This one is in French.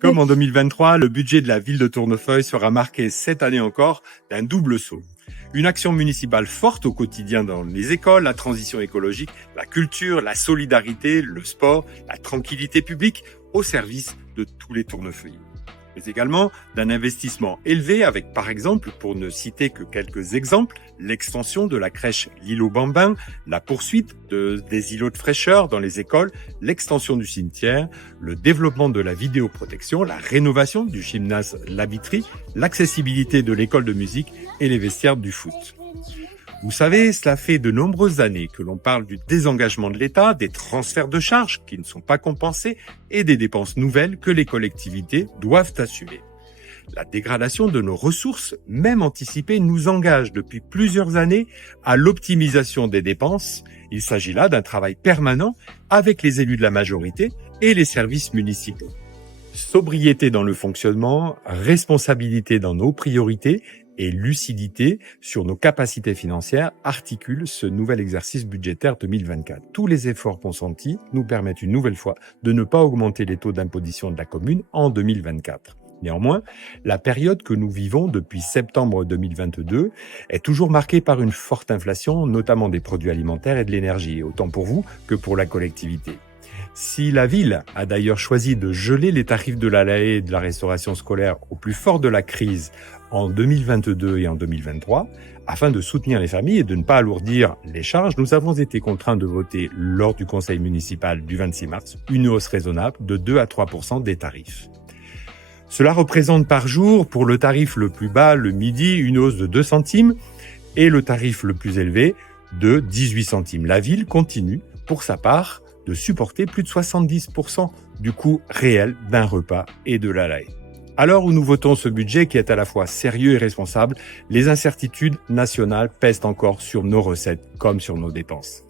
Comme en 2023, le budget de la ville de Tournefeuille sera marqué cette année encore d'un double saut. Une action municipale forte au quotidien dans les écoles, la transition écologique, la culture, la solidarité, le sport, la tranquillité publique au service de tous les tournefeuilles. Mais également d'un investissement élevé avec, par exemple, pour ne citer que quelques exemples, l'extension de la crèche L'Îlot Bambin, la poursuite des îlots de fraîcheur dans les écoles, l'extension du cimetière, le développement de la vidéoprotection, la rénovation du gymnase La Vitry, l'accessibilité de l'école de musique et les vestiaires du foot. Vous savez, cela fait de nombreuses années que l'on parle du désengagement de l'État, des transferts de charges qui ne sont pas compensés et des dépenses nouvelles que les collectivités doivent assumer. La dégradation de nos ressources, même anticipée, nous engage depuis plusieurs années à l'optimisation des dépenses. Il s'agit là d'un travail permanent avec les élus de la majorité et les services municipaux. Sobriété dans le fonctionnement, responsabilité dans nos priorités et lucidité sur nos capacités financières articulent ce nouvel exercice budgétaire 2024. Tous les efforts consentis nous permettent une nouvelle fois de ne pas augmenter les taux d'imposition de la commune en 2024. Néanmoins, la période que nous vivons depuis septembre 2022 est toujours marquée par une forte inflation, notamment des produits alimentaires et de l'énergie, autant pour vous que pour la collectivité. Si la ville a d'ailleurs choisi de geler les tarifs de la LAE et de la restauration scolaire au plus fort de la crise en 2022 et en 2023, afin de soutenir les familles et de ne pas alourdir les charges, nous avons été contraints de voter lors du conseil municipal du 26 mars une hausse raisonnable de 2 à 3% des tarifs. Cela représente par jour, pour le tarif le plus bas, le midi, une hausse de 2 centimes et le tarif le plus élevé de 18 centimes. La ville continue, pour sa part, de supporter plus de 70% du coût réel d'un repas et de la LAE. À l'heure où nous votons ce budget qui est à la fois sérieux et responsable, les incertitudes nationales pèsent encore sur nos recettes comme sur nos dépenses.